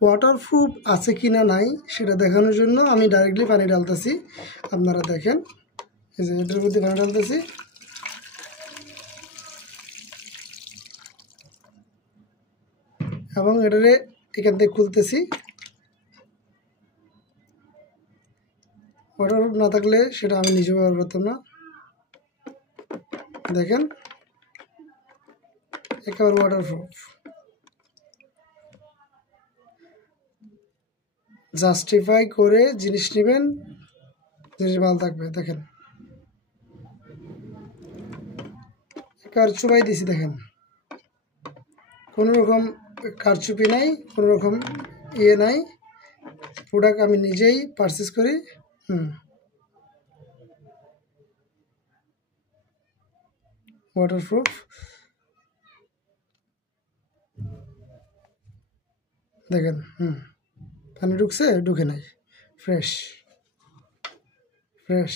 Waterproof আছে কি না নাই সেটা দেখানোর জন্য আমি ডাইরেক্টলি পানি ঢালতেছি। আপনারা দেখেন, এই যে এটার মধ্যে পানি ঢালতেছি, এবং এটারে এখান থেকে খুলতেছি। ওয়াটারপ্রুফ না থাকলে সেটা আমি নিজে ব্যবহার করতাম না। দেখেন, একেবারে ওয়াটারপ্রুফ। জাস্টিফাই করে জিনিস নেবেন, জিনিস ভালো থাকবে। দেখেন, একেবারে চুবাই দিছি। দেখেন, কোনো রকম কারচুপি নাই, কোনো রকম ইয়ে নাই। প্রোডাক্ট আমি নিজেই পারচেস করি। ওয়াটারপ্রুফ। দেখেন, পানি ঢুকছে, ঢুকে নাই, ফ্রেশ ফ্রেশ।